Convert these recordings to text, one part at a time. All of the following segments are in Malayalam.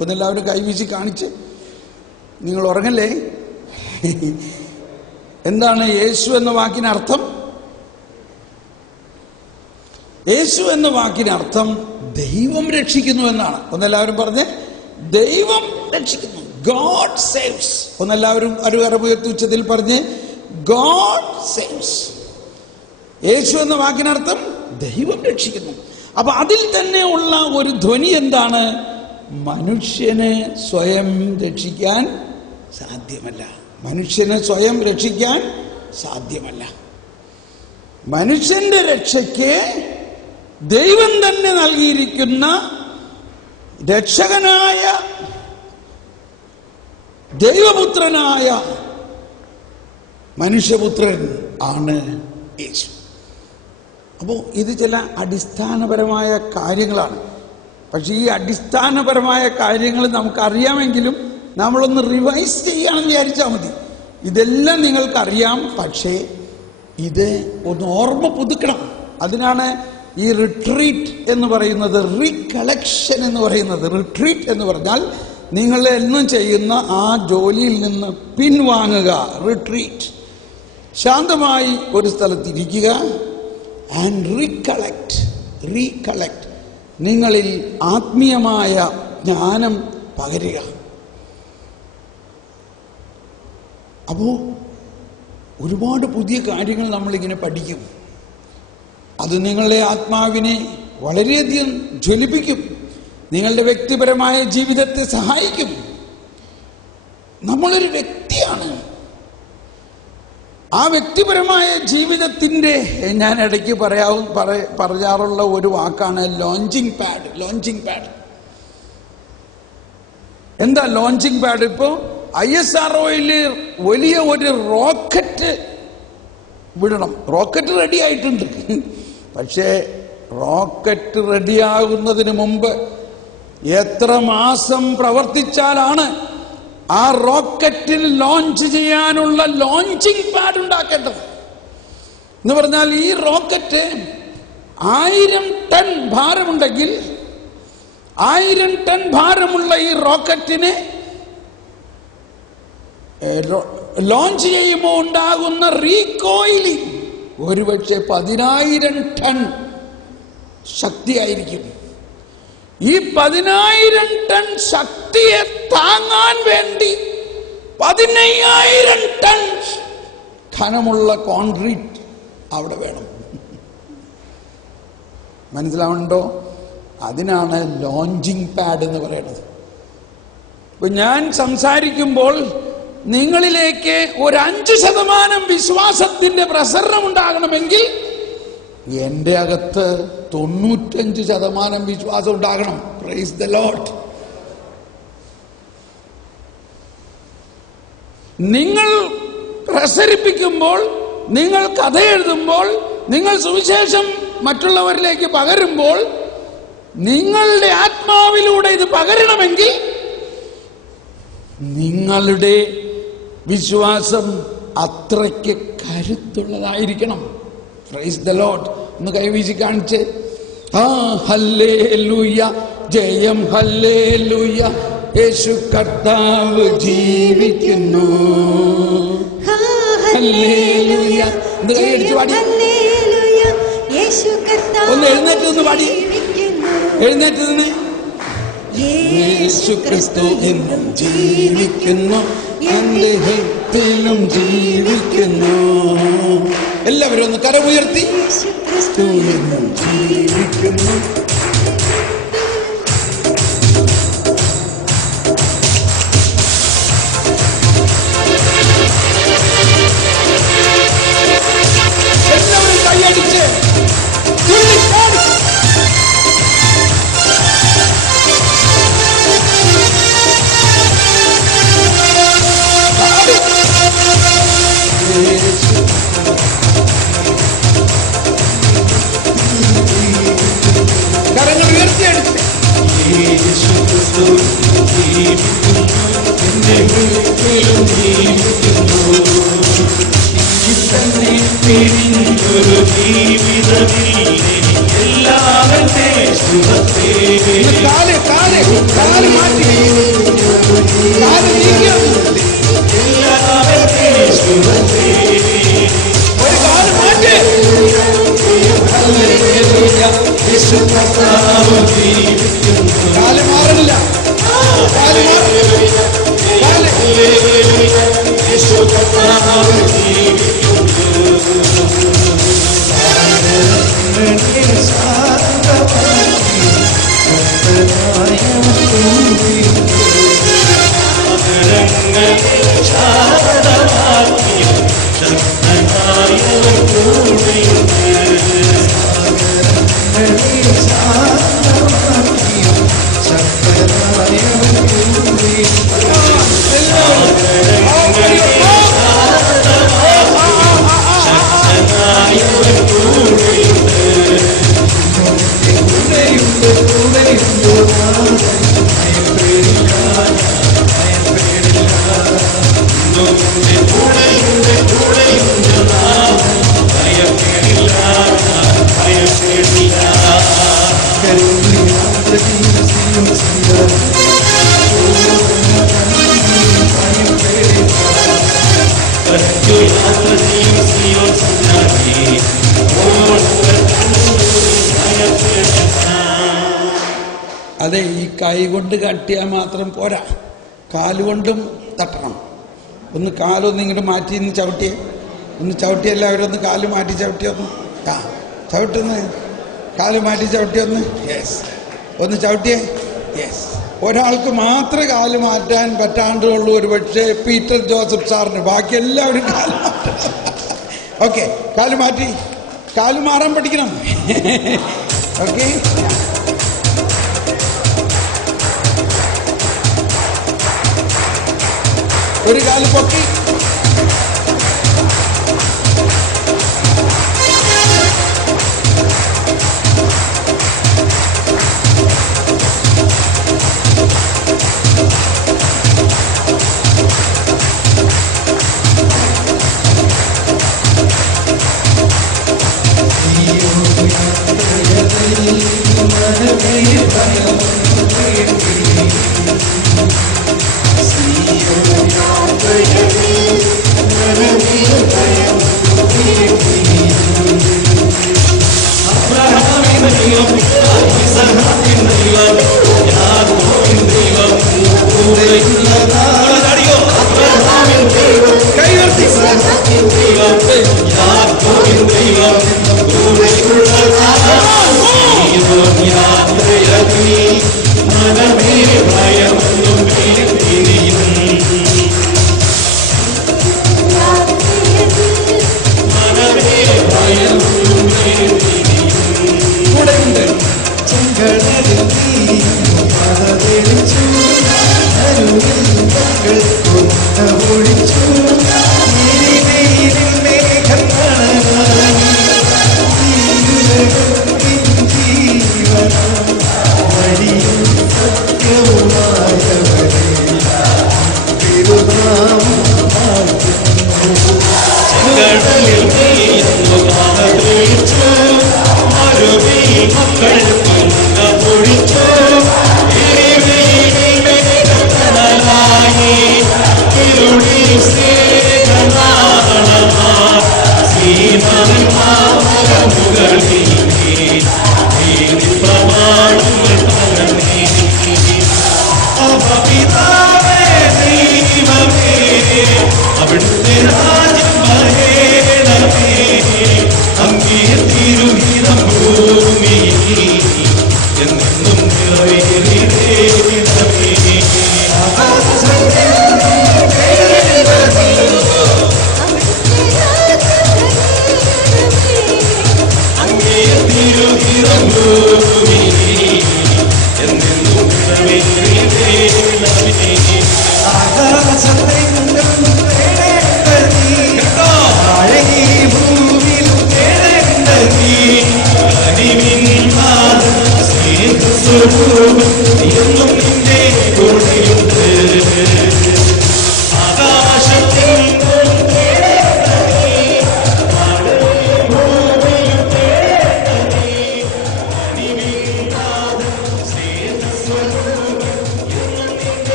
ഒന്നെല്ലാവരും കൈവീശി കാണിച്ച്. നിങ്ങൾ ഉറങ്ങല്ലേ? എന്താണ് യേശു എന്ന വാക്കിനർത്ഥം? യേശു എന്ന വാക്കിനർത്ഥം ദൈവം രക്ഷിക്കുന്നു എന്നാണ്. ഒന്നെല്ലാവരും പറഞ്ഞ്, ദൈവം രക്ഷിക്കുന്നു. God saves. ഒന്നെല്ലാവരും അരുകരമുയർത്തി ഉച്ചത്തിൽ പറഞ്ഞ്, ഗോഡ് സേവ്സ്. യേശു എന്ന വാക്കിനർത്ഥം ദൈവം രക്ഷിക്കുന്നു. അപ്പൊ അതിൽ തന്നെ ഉള്ള ഒരു ധ്വനി എന്താണ്? മനുഷ്യന് സ്വയം രക്ഷിക്കാൻ സാധ്യമല്ല. മനുഷ്യന് സ്വയം രക്ഷിക്കാൻ സാധ്യമല്ല. മനുഷ്യന്റെ രക്ഷയ്ക്ക് ദൈവം തന്നെ നൽകിയിരിക്കുന്ന രക്ഷകനായ ദൈവപുത്രനായ മനുഷ്യപുത്രൻ ആണ് യേശു. അപ്പോൾ ഇത് ചില അടിസ്ഥാനപരമായ കാര്യങ്ങളാണ്. പക്ഷെ ഈ അടിസ്ഥാനപരമായ കാര്യങ്ങൾ നമുക്കറിയാമെങ്കിലും നമ്മളൊന്ന് റിവൈസ് ചെയ്യുകയാണെന്ന് വിചാരിച്ചാൽ മതി. ഇതെല്ലാം നിങ്ങൾക്കറിയാം, പക്ഷേ ഇത് ഒന്ന് ഓർമ്മ പുതുക്കണം. അതിനാണ് ഈ റിട്രീറ്റ് എന്ന് പറയുന്നത്, റീകളക്ഷൻ എന്ന് പറയുന്നത്. റിട്രീറ്റ് എന്ന് പറഞ്ഞാൽ നിങ്ങൾ എന്നും ചെയ്യുന്ന ആ ജോലിയിൽ നിന്ന് പിൻവാങ്ങുക. റിട്രീറ്റ്. ശാന്തമായി ഒരു സ്ഥലത്തിരിക്കുക. And recollect. നിങ്ങളിൽ ആത്മീയമായ ജ്ഞാനം പകരുക. അപ്പോൾ ഒരുപാട് പുതിയ കാര്യങ്ങൾ നമ്മളിങ്ങനെ പഠിക്കും. അത് നിങ്ങളുടെ ആത്മാവിനെ വളരെയധികം ജ്വലിപ്പിക്കും. നിങ്ങളുടെ വ്യക്തിപരമായ ജീവിതത്തെ സഹായിക്കും. നമ്മളൊരു വ്യക്തിയാണ്. ആ വ്യക്തിപരമായ ജീവിതത്തിൻ്റെ, ഞാൻ ഇടയ്ക്ക് പറയാറുള്ള ഒരു വാക്കാണ് ലോഞ്ചിങ് പാഡ്. എന്താ ലോഞ്ചിങ് പാഡ്? ഇപ്പോൾ ISROയിൽ വലിയ ഒരു റോക്കറ്റ് വിടണം. റോക്കറ്റ് റെഡി ആയിട്ടുണ്ട്. പക്ഷേ റോക്കറ്റ് റെഡിയാകുന്നതിന് മുമ്പ് എത്ര മാസം പ്രവർത്തിച്ചാലാണ് ആ റോക്കറ്റിൽ ലോഞ്ച് ചെയ്യാനുള്ള ലോഞ്ചിങ് പാഡ് ഉണ്ടാക്കേണ്ടത്? എന്ന് പറഞ്ഞാൽ ഈ റോക്കറ്റ് 1000 ടൺ ഭാരമുണ്ടെങ്കിൽ 1000 ടൺ ഭാരമുള്ള ഈ റോക്കറ്റിനെ ലോഞ്ച് ചെയ്യുമ്പോൾ ഉണ്ടാകുന്ന റീകോയിലിംഗ് ഒരുപക്ഷെ 10,000 ടൺ ശക്തിയായിരിക്കും. ഈ 10,000 ടൺ ശക്തിയെ താങ്ങാൻ വേണ്ടി 15,000 ടൺ ഘനമുള്ള കോൺക്രീറ്റ് അവിടെ വേണം. മനസ്സിലാവുന്നുണ്ടോ? അതിനാണ് ലോഞ്ചിങ് പാഡ് എന്ന് പറയുന്നത്. ഇപ്പൊ ഞാൻ സംസാരിക്കുമ്പോൾ നിങ്ങളിലേക്ക് ഒരു 5% വിശ്വാസത്തിന്റെ പ്രസരണം ഉണ്ടാകണമെങ്കിൽ എന്റെ അകത്ത് 95% വിശ്വാസം ഉണ്ടാകണം. Praise the Lord. നിങ്ങൾ പ്രസരിപ്പിക്കുമ്പോൾ, നിങ്ങൾ കഥ എഴുതുമ്പോൾ, നിങ്ങൾ സുവിശേഷം മറ്റുള്ളവരിലേക്ക് പകരുമ്പോൾ, നിങ്ങളുടെ ആത്മാവിലൂടെ ഇത് പകരണമെങ്കിൽ നിങ്ങളുടെ വിശ്വാസം അത്രയ്ക്ക് കരുത്തുള്ളതായിരിക്കണം. Praise the Lord. ഒന്ന് കൈവീശി കാണിച്ച്, ഹല്ലേലൂയ, ജയം ഹല്ലേലൂയ, യേശു കർത്താവ് ജീവിക്കുന്നു. ഹല്ലേലൂയ. ഒന്ന് എഴുന്നേറ്റ് നിന്ന് പാടി. എഴുന്നേറ്റ് നിന്ന്. യേശു ക്രിസ്തു എന്നും ജീവിക്കുന്നു, എന്റെ ഹൃദയത്തിലും ജീവിക്കുന്നു. എല്ലാവരും ഒന്ന് കരമുയർത്തി. യേശു ക്രിസ്തു എന്നും ജീവിക്കുന്നു. എല്ലാവരും കൈയടിച്ച് കാല് മാറില്ല, കാല് അതെ, ഈ കൈ കൊണ്ട് കട്ടിയാൽ മാത്രം പോരാ, കാലുകൊണ്ടും തട്ടണം. ഒന്ന് കാലൊന്ന് ഇങ്ങോട്ട് മാറ്റി ഒന്ന് ചവിട്ടിയേ, ഒന്ന് ചവിട്ടി, എല്ലാവരും ഒന്ന് കാല് മാറ്റി ചവിട്ടിയൊന്ന്, ചവിട്ടുന്ന് കാല് മാറ്റി ചവിട്ടിയൊന്ന്, യെസ്, ഒന്ന് ചവിട്ടിയേ, യെസ്. ഒരാൾക്ക് മാത്രമേ കാല് മാറ്റാൻ പറ്റാണ്ടുള്ളൂ, ഒരു പക്ഷേ പീറ്റർ ജോസഫ് സാറിന്, ബാക്കി എല്ലാവരും കാല് മാറ്റണം. ഓക്കെ, കാല് മാറ്റി, കാല് മാറാൻ പഠിക്കണം. ഓക്കെ, ഒരു കാല് പൊക്കി,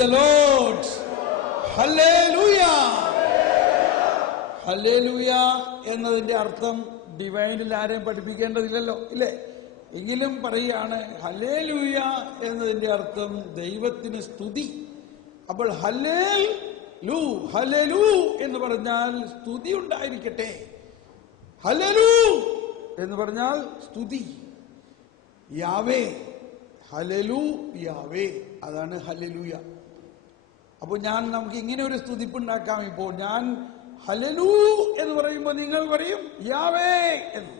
the Lord. ഹല്ലേലൂയ. ഹല്ലേലൂയ എന്നതിന്റെ അർത്ഥം ഡിവൈനിൽ ആരെയും പഠിപ്പിക്കേണ്ടതില്ലല്ലോ, ഇല്ലേ? എങ്കിലും പറയുകയാണ് ഹല്ലേലൂയ എന്നതിന്റെ അർത്ഥം ദൈവത്തിന് സ്തുതി. അപ്പോൾ ഹല്ലേലൂ എന്ന് പറഞ്ഞാൽ സ്തുതി ഉണ്ടായിരിക്കട്ടെ. ഹല്ലേലൂ എന്ന് പറഞ്ഞാൽ സ്തുതി. യാവേ, ഹല്ലേലൂ യാവേ, അതാണ് ഹല്ലേലൂയ. അപ്പോൾ നമുക്ക് ഇങ്ങനെ ഒരു സ്തുതിപ്പുണ്ടാക്കാം. ഇപ്പോൾ ഞാൻ ഹല്ലേലൂ എന്ന് പറയുമ്പോൾ നിങ്ങൾ പറയും യാവേ എന്ന്.